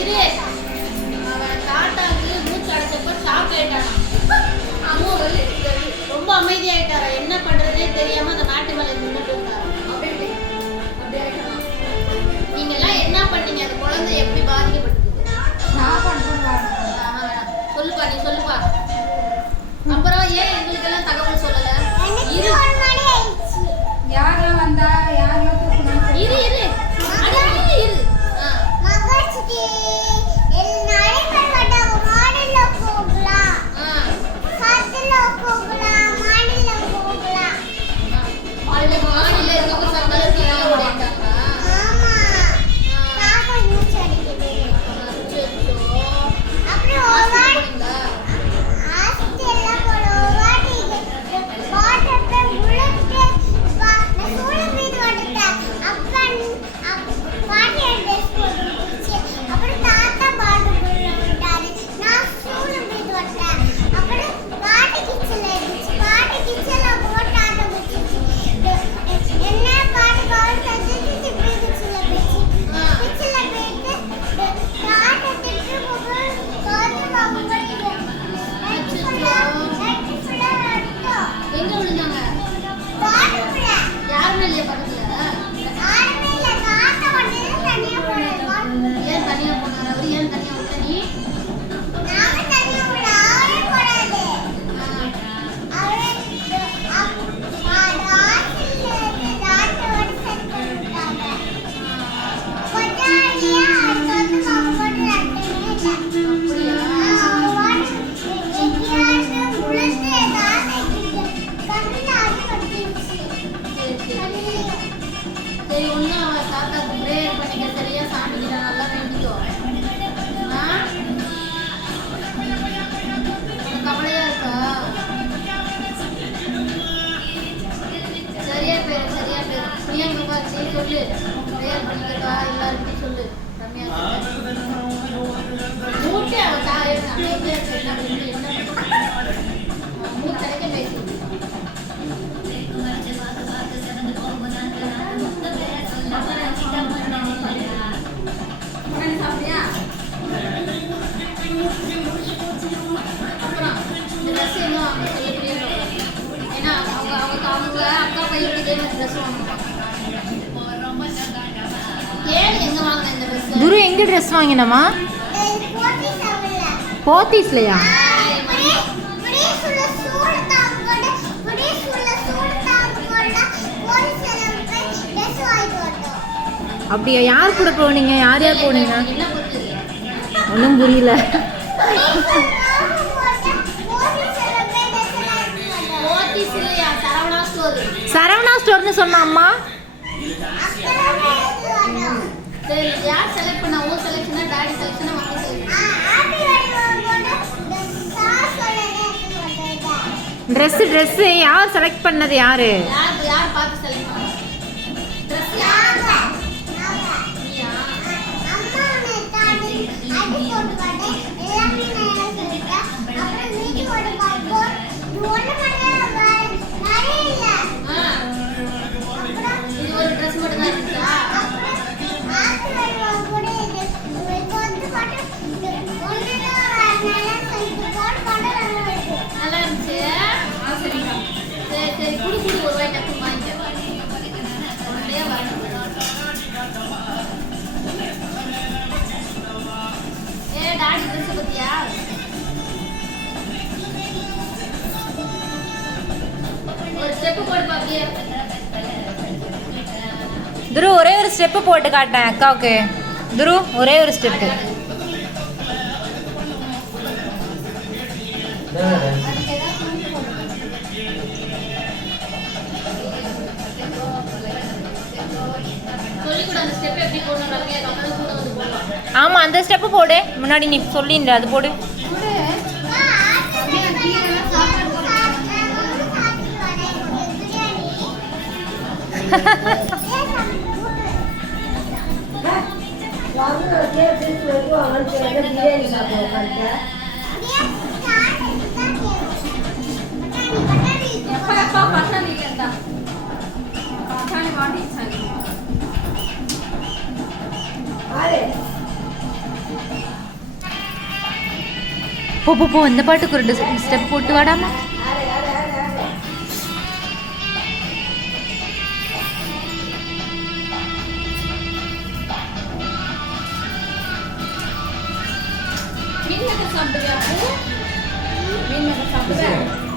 இரு அவன் டாட்டாக்கு மூச்சு அடைச்சப்ப ஷாக் ஆயிட்டானா. ரொம்ப அமைதியாயிட்டாரா, என்ன பண்றதே தெரியாம அந்த நாட்டு மேல நின்றுட்டு இருந்தாரா. நீங்க எல்லாம் என்ன பண்ணீங்க, அந்த குழந்தை எப்படி பாதிக்கப்பட்டது? சொல்லுப்பா, நீ சொல்லுப்பா. அப்புறம் ஏன் எங்களுக்கு எல்லாம் தகவல் சொல்லல? இரு யாரெல்லாம் வந்தா யாரெல்லாம் இரு இரு இரு சொல்லு, ப்ரேயர் பண்ணிக்கா எல்லாருக்கும் சொல்லு. மூட்டை அவ தாய் அமைதியா என்ன மூச்சடைக்க பேசு. சாப்பிட்டியா? அப்புறம் இந்த ட்ரெஸ் இன்னும் அவங்க சொல்லக்கூடிய ஏன்னா அவங்க அவங்க அவங்க அக்கா பையனுக்கு இதே மாதிரி ட்ரெஸ் வாங்குவாங்க. குரு எங்க ட்ரெஸ் வாங்கினமா? போத்தீஸ்லயா? அப்படியா? யார் கூட போனீங்க? யார் யார் போனீங்க? ஒன்றும் புரியல. சரவணா ஸ்டோர்னு சொன்ன அம்மா. யார் செலக்ட் பண்ணா? ஓ செலக்ஷனா டாடி செலக்ஷனா மம்மி செலக்ஷனா? Dress யார் செலக்ட் பண்ணது? யார் யார் பார்த்து செலக்ட் பண்ணா? Dress யார்? நீயா? அம்மா நேத்தாடி ஐடி போட்டு பாட்டே எல்லாமே நான் சொல்லிட்டேன். அப்புறம் மீதி போட்டு பாப்போ ஒண்ணு பண்ணல நிறைய இல்ல. அப்புறம் இது ஒரு Dress மட்டும் தான் இருக்கா? நல்லா இருந்துச்சு. சரி சரி குடு குடு ஒரு வாய் டக்கு வாங்கிக்க. உடனே வரணும். டாடி ட்ரெஸ் பத்தியா? ஒரு ஸ்டெப் போட்டு பாப்பியே. துரு ஒரே ஒரு ஸ்டெப் போட்டு காட்டேன் அக்காவுக்கு. துரு ஒரே ஒரு ஸ்டெப். ஆமா அந்த ஸ்டெப் போடு. முன்னாடி நீ சொல்லின்ற அது போடு. போ போ போ இந்த பாட்டுக்கு ஒரு ஸ்டெப் போட்டு வாடாமா. மீன் மேக்கர் சாப்பிடுறியா? மீன் மேக்கர் சாப்பிடுற?